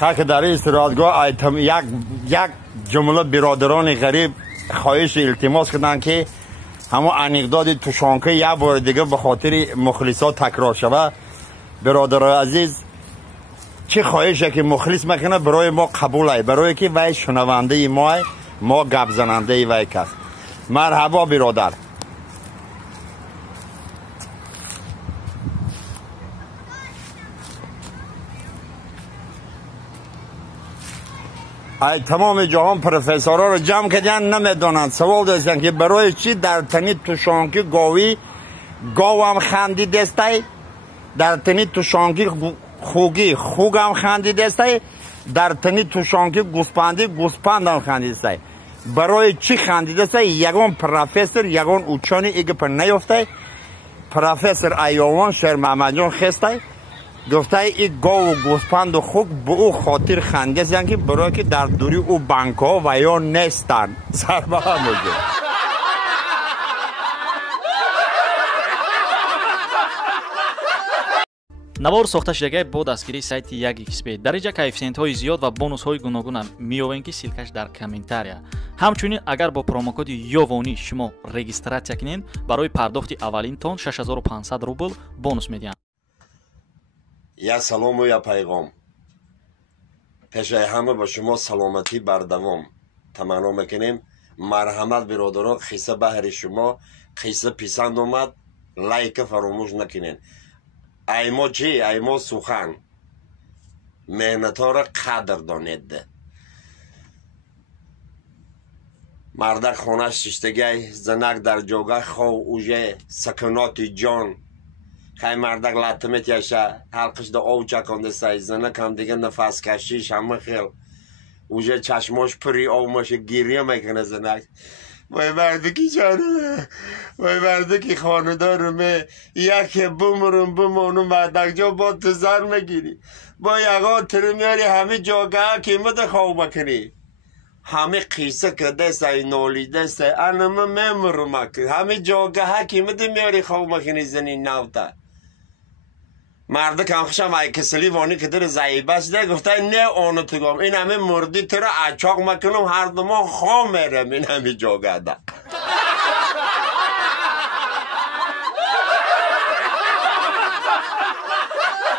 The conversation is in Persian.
خاک در استراحتگاه ایتم یک جمله برادران غریب خواهش التماس کردن که همون انیقداد توشانکه یک بار دیگه به خاطر مخلصات تکرار شود. برادر عزیز چه خواهشه که مخلص میکنه برای ما قبوله، برای که وی شنونده ما گپ زننده وی کس. مرحبا برادر. تمام جهان پروفسورها رو جمع کردن نمیدونند. سوال داشتن که برای چی در تنی توشانکی گاو هم خندید است، در تنی توشانکی خوگ هم خندید است، در تنی توشانکی گوسپند هم خندید است. برای چی خندید است؟ یگان پروفسور یگان اوچانی ایگه پر نیفته. پروفسور ایوان شهر محمد جان خسته گفته این گاو و گوسپند و خوک به او خاطر خنده زن که برای که در دوری او بانک ها و یا نیستن. ضربه هم بگیر. навор сохта шудагии бо дастгирии сайти 1xbet дар инҷа коэффициентҳои зиёд ва бонусҳои гуногуна меёбем ки силкаш дар комментария. ҳамчунин агар бо промокоди ёвонӣ шумо регистратсия кунед барои пардохти аввалин тон 6500 рубл бонус медиҳанд. Я салому я пайғом. пешаи ҳама ба шумо саломатӣ бардавом таманно мекунем. марҳамат биродаро, қисса баҳри шумо, қисса писанд омад, лайка фаромӯш накунед. аймо чӣ? аймо сухан. меҳнатҳоро қадр донед. мардак хонаш шиштагай, занак дар ҷогах хов уже сакуноти ҷон. хай мардак латимет яша, ҳалқишда ов чакондасай, занакам дига нафаскашиш ҳама хел. уже чашмош пури ов моша, гирья мекуна занак. وای مردکی جانمه، وای مردکی خاندارمه، یکی بمونم مردک جا با تو زن میگیری، با یقا ترمیاری همه جاگه که مده خواب بکنی، همه قیسه کده سای نولیده سای انمه میمرم اکر، همه جاگه که مده میاری خواب بکنی زنی نوتا. مردک هم خوشم ای کسلی وانی که در زعیبه شده گفته نه آنو تو گم این همه مردی تو را اچاق مکنم هر دو ما خام میرم این همه جاگه ده.